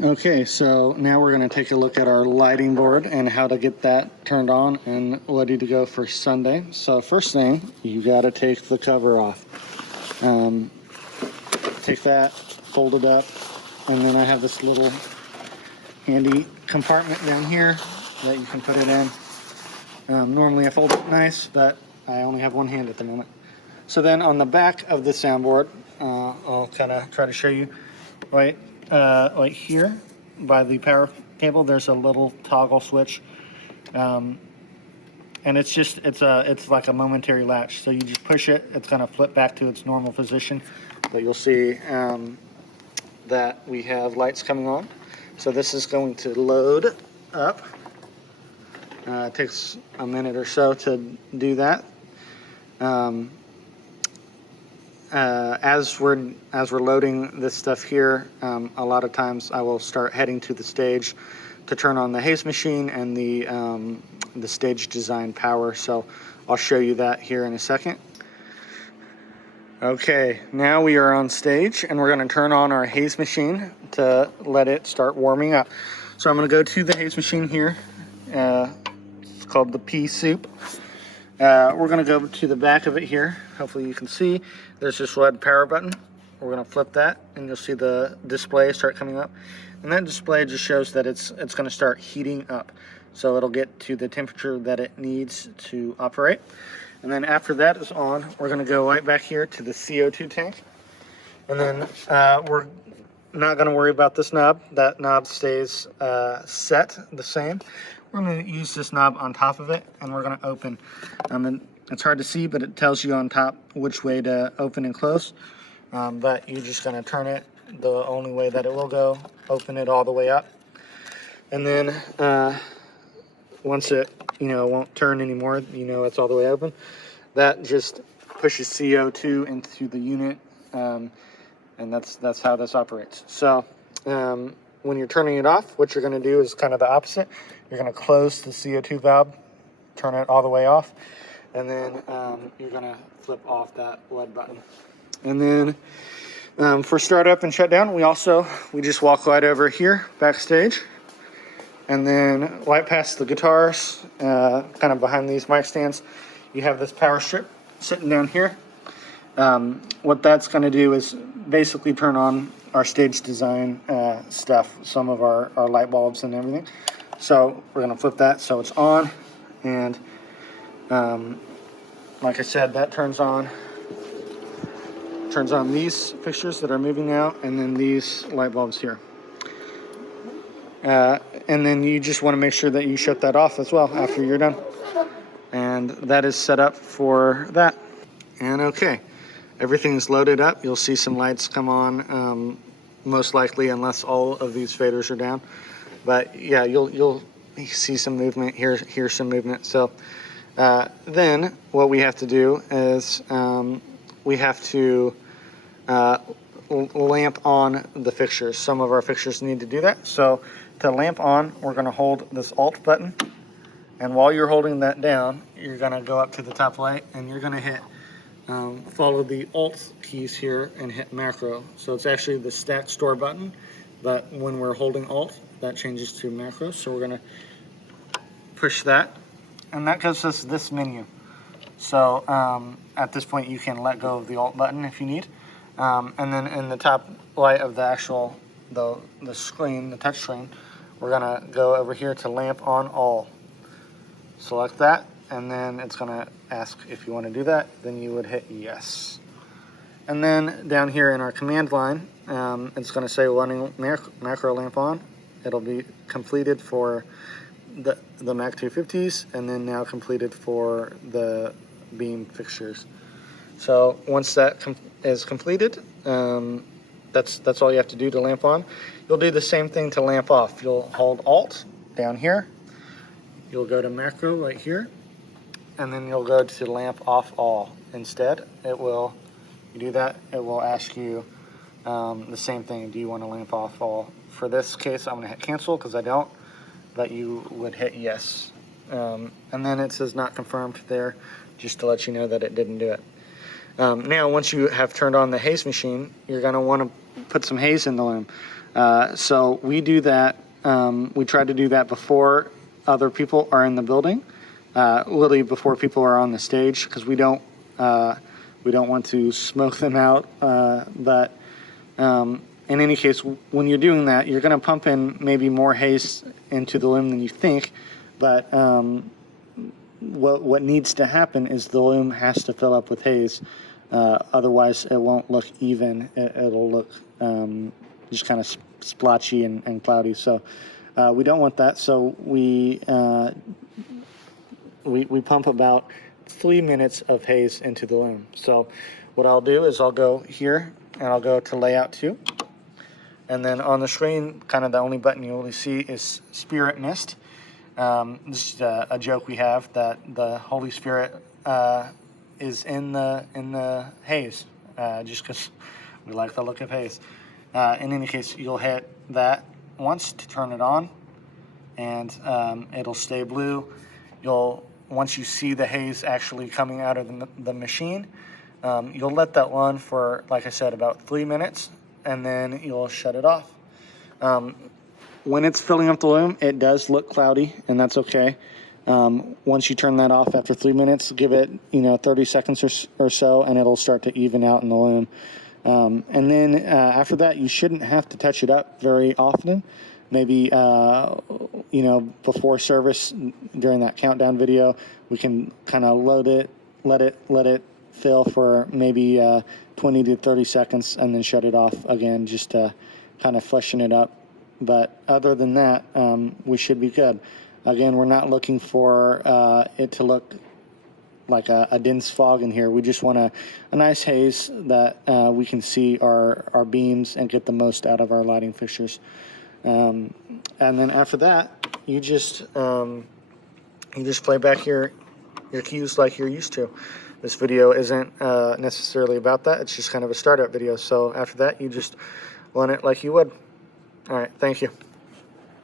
Okay, so now we're going to take a look at our lighting board and how to get that turned on and ready to go for Sunday. So first thing, you got to take the cover off. Take that, fold it up, and then I have this little handy compartment down here that you can put it in. Normally I fold it nice, but I only have one hand at the moment. So then on the back of the soundboard, I'll kind of try to show you right here by the power cable. There's a little toggle switch, and it's like a momentary latch. So you just push it, it's going to flip back to its normal position. But you'll see that we have lights coming on. So this is going to load up. It takes a minute or so to do that. As we're loading this stuff here, a lot of times I will start heading to the stage to turn on the haze machine and the stage design power. So I'll show you that here in a second. Okay, now we are on stage and we're going to turn on our haze machine to let it start warming up. So I'm going to go to the haze machine here. It's called the pea soup. We're going to go to the back of it here. Hopefully you can see there's this red power button. We're going to flip that and you'll see the display start coming up. And that display just shows that it's going to start heating up. So it'll get to the temperature that it needs to operate. And then after that is on, we're going to go right back here to the CO2 tank. And then we're not going to worry about this knob. That knob stays set the same. We're going to use this knob on top of it, and we're going to open. And it's hard to see, but it tells you on top which way to open and close. But you're just going to turn it the only way that it will go, open it all the way up. And then once it won't turn anymore, it's all the way open, that just pushes CO2 into the unit, and that's how this operates. So when you're turning it off, what you're going to do is kind of the opposite. You're going to close the CO2 valve, turn it all the way off, and then you're going to flip off that red button. And then for startup and shutdown, we just walk right over here backstage, and then right past the guitars, kind of behind these mic stands, you have this power strip sitting down here. What that's going to do is basically turn on our stage design stuff, some of our light bulbs and everything. So we're going to flip that so it's on, and like I said, that turns on these fixtures that are moving now, and then these light bulbs here. And then you just want to make sure that you shut that off as well after you're done. And that is set up for that. And okay, everything's loaded up. You'll see some lights come on, most likely, unless all of these faders are down. But yeah, you'll see some movement, hear some movement. So then what we have to do is we have to lamp on the fixtures. Some of our fixtures need to do that. So to lamp on, we're going to hold this Alt button, and while you're holding that down, you're going to go up to the top light, and you're going to hit follow the Alt keys here and hit macro. So it's actually the stack store button, but when we're holding Alt, that changes to macro. So we're going to push that, and that gives us this menu. So at this point, you can let go of the Alt button if you need. And then in the top light of the actual the screen, the touch screen, we're gonna go over here to lamp on all. Select that, and then it's gonna ask if you want to do that. Then you would hit yes. And then down here in our command line, it's gonna say running macro lamp on. It'll be completed for the Mac 250s, and then now completed for the beam fixtures. So once that is completed, that's all you have to do to lamp on. You'll do the same thing to lamp off. You'll hold Alt down here. You'll go to macro right here, and then you'll go to lamp off all. Instead, you do that, it will ask you the same thing. Do you want to lamp off all? For this case, I'm going to hit cancel because I don't, but you would hit yes. And then it says not confirmed there, just to let you know that it didn't do it. Now, once you have turned on the haze machine, you're going to want to put some haze in the loom. So we do that. We try to do that before other people are in the building, literally before people are on the stage, because we don't want to smoke them out. But in any case, when you're doing that, you're going to pump in maybe more haze into the loom than you think. But what needs to happen is the loom has to fill up with haze. Otherwise, it won't look even. It'll look just kind of splotchy and cloudy. So we don't want that. So we pump about 3 minutes of haze into the loom. So what I'll do is I'll go here and I'll go to layout 2. And then on the screen, kind of the only button you really see is Spirit Mist. This is a joke we have that the Holy Spirit is in the haze, just because we like the look of haze. In any case, you'll hit that once to turn it on, and it'll stay blue. Once you see the haze actually coming out of the machine, you'll let that run for, like I said, about 3 minutes, and then you'll shut it off. When it's filling up the loom, it does look cloudy, and that's okay. Once you turn that off after 3 minutes, give it 30 seconds or so, and it'll start to even out in the loom. And then after that, you shouldn't have to touch it up very often. Maybe before service during that countdown video, we can kind of load it, let it fill for maybe 20 to 30 seconds, and then shut it off again, just to kind of freshen it up. But other than that, we should be good. Again, we're not looking for it to look like a dense fog in here. We just want a nice haze that we can see our beams and get the most out of our lighting fixtures. And then after that, you just play back your cues like you're used to. This video isn't necessarily about that. It's just kind of a startup video. So after that, you just run it like you would. All right, thank you.